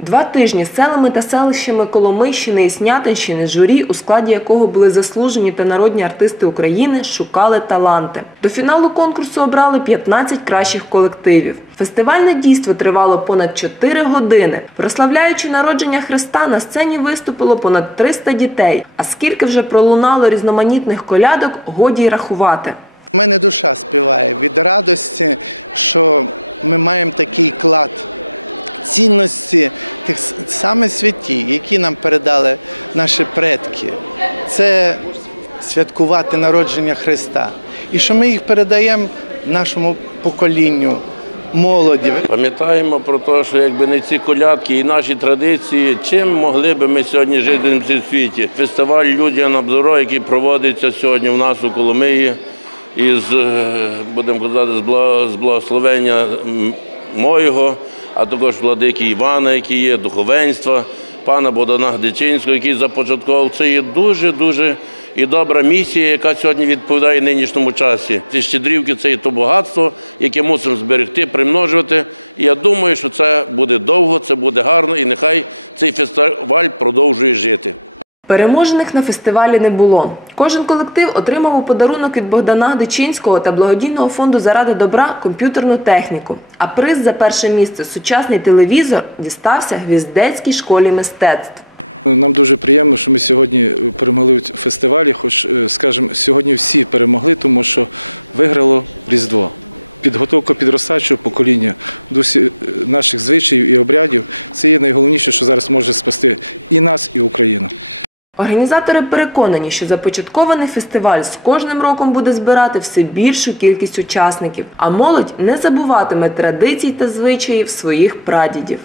Два тижні селами та селищами Коломийщини і Снятинщини журі, у складі якого були заслужені та народні артисти України, шукали таланти. До фіналу конкурсу обрали 15 кращих колективів. Фестивальне дійство тривало понад 4 години. Прославляючи народження Христа, на сцені виступило понад 300 дітей. А скільки вже пролунало різноманітних колядок, годі й рахувати. У мене душа співає від радості, що ми маємо такий клад цінності тих саме святі, які нам передали наші предки. Це святкувати народження Христа. І що ми їх передаємо нашому поколінню, молоді. Пам'ятаємо про те, що якби не ці колядки і наші традиції, чим могли би ми сьогодні жити в цьому світі? Фестиваль Людія на Бзоро, який проводиться сьогодні в нас у Коломиї, із, е, будемо казати, з бла- благословення моєго, а також владики Івана, який є, духовенства, пана Богдана Гдичинського, який започаткував. Це є дуже-дуже і добра місія, яка сьогодні відповідає нинішньому часі. Ці щедрівки це є то багатство, яке мусимо зберегти, примножувати. І я думаю, що це буде довго, це буде гарно, і нехай цей фестиваль продовжує жити. Переможених на фестивалі не було. Кожен колектив отримав у подарунок від Богдана Гдичинського та благодійного фонду заради добра комп'ютерну техніку. А приз за перше місце сучасний телевізор дістався Гвіздецькій школі мистецтв. Нам дуже приємно, що ми сьогодні перемогли в фестивалі. Хоч, е, скажімо, сьогодні всі перемогли, тому що виграло Різдво. Підготовка підростаючого покоління до е, наших звичаїв і обрядів це є найголовніше, що зараз може спасти і нас, і Україну. Організатори переконані, що започаткований фестиваль з кожним роком буде збирати все більшу кількість учасників, а молодь не забуватиме традицій та звичаїв своїх прадідів.